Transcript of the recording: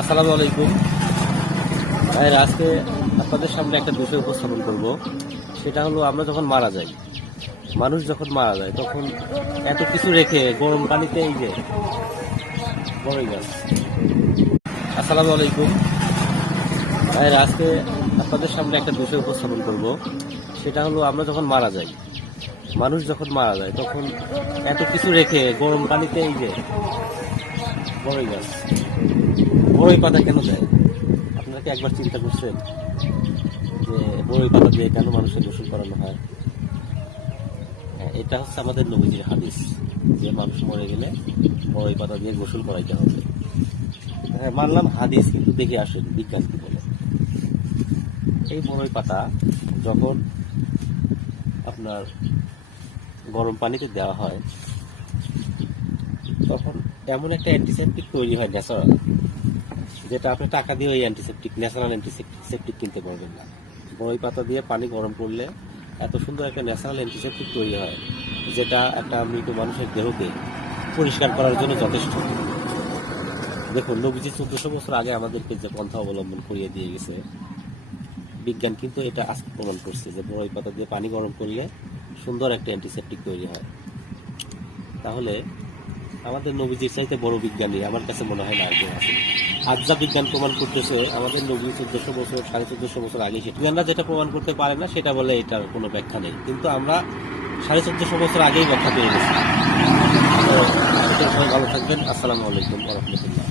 আসসালামু আলাইকুম। আজকে আপনাদের সামনে একটা বিষয় উপস্থাপন করব। সেটা হলো, আমরা যখন মারা যাই, মানুষ যখন মারা যায় তখন এত কিছু রেখে গরম পানিতে এই যে বড়ই গাছ। আসসালামু আলাইকুম। আজকে আপনাদের সামনে একটা বিষয় উপস্থাপন করব। সেটা হলো, আমরা যখন মারা যাই, মানুষ যখন মারা যায় তখন এত কিছু রেখে গরম পানিতে এই যে বড়ই গাছ, বড়ই পাতা কেন দেয়? আপনারা কি একবার চিন্তা করছেন যে বড়ই পাতা দিয়ে কেন মানুষের গোসল করানো হয়? হ্যাঁ, এটা হচ্ছে আমাদের নবীজির হাদিস যে মানুষ মরে গেলে বড়ই পাতা দিয়ে গোসল করাইতে হবে। হ্যাঁ, মানলাম হাদিস, কিন্তু দেখে আসুন বিজ্ঞান কি বলে। এই বড়ই পাতা যখন আপনার গরম পানিতে দেওয়া হয়, তখন এমন একটা অ্যান্টিসেপটিক তৈরি হয় ন্যাচারাল, যেটা আপনি টাকা দিয়ে ওই অ্যান্টিসেপটিক ন্যাচারাল অ্যান্টিসেপটিক কিনতে পারবেন না। বড়ই পাতা দিয়ে পানি গরম করলে এত সুন্দর একটা ন্যাচারাল অ্যান্টিসেপটিক তৈরি হয়, যেটা একটা মৃত মানুষের দেহকে পরিষ্কার করার জন্য যথেষ্ট। দেখুন, নবীজি 1400 বছর আগে আমাদেরকে যে পন্থা অবলম্বন করিয়ে দিয়ে গেছে, বিজ্ঞান কিন্তু এটা আজকে প্রমাণ করছে যে বড়ই পাতা দিয়ে পানি গরম করলে সুন্দর একটা অ্যান্টিসেপটিক তৈরি হয়। তাহলে আমাদের নবীজির চাইতে বড় বিজ্ঞানী আমার কাছে মনে হয় না আর কেউ আছে। আজ যা বিজ্ঞান প্রমাণ করতেছে, আমাদের নবী 1400 বছর 1450 বছর আগে সেটা বিজ্ঞানরা যেটা প্রমাণ করতে পারে না, সেটা বলে এটার কোনো ব্যাখ্যা নেই। কিন্তু আমরা 1450 বছর আগেই ব্যাখ্যা পেয়ে গেছি। তো সবাই ভালো থাকবেন। আসসালামু আলাইকুম ওয়া রাহমাতুল্লাহ।